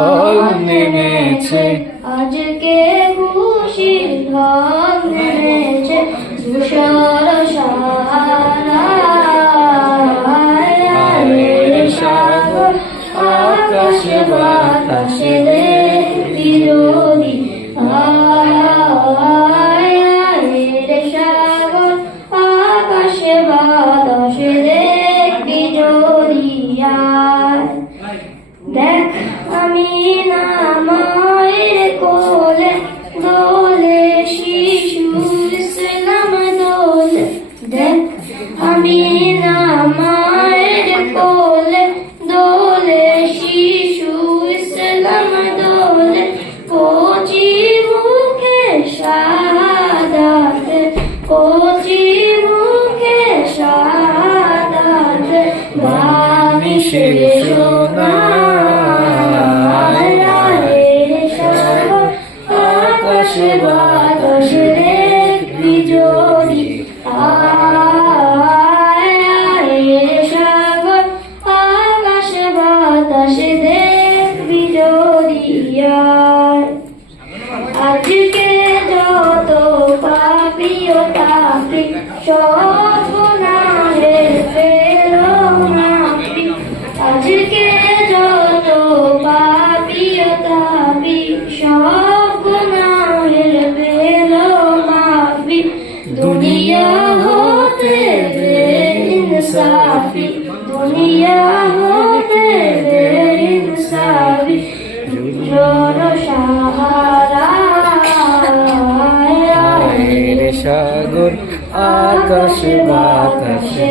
ঢল নেমেছে, আজকে খুশির ঢল নেমেছে, ধূসর সাগর আকাশে বাতাসে দেখবি যদি, সাগর আকাশে বাতাসে দেখবি যদি। দেখ আমি না মায়ের কোলে, দোলে শিশু ইসলাম দোলে। দেখ আমি না মায়ের কোলে, দোলে শিশু ইসলাম দোলে। কচি মুখে শাহাদাত, কচি মুখে শাহাদাত, বানিশে সোনা আকাশে বাতাসে দেখবি যদি, সাগর আকাশে বাতাসে দেখবি যদি। আজকে যত পাপি ও তাপি সব গুনাহের ফেলো মাপি, আজকে যত পাপি ও তাপি সব গুনাহের ফেলো মাপি। দুনিয়া হতে বেইনসাফি, দুনিয়া হতে বেইনসাফি, জোর সাহারা সাগর আকাশে বাতাসে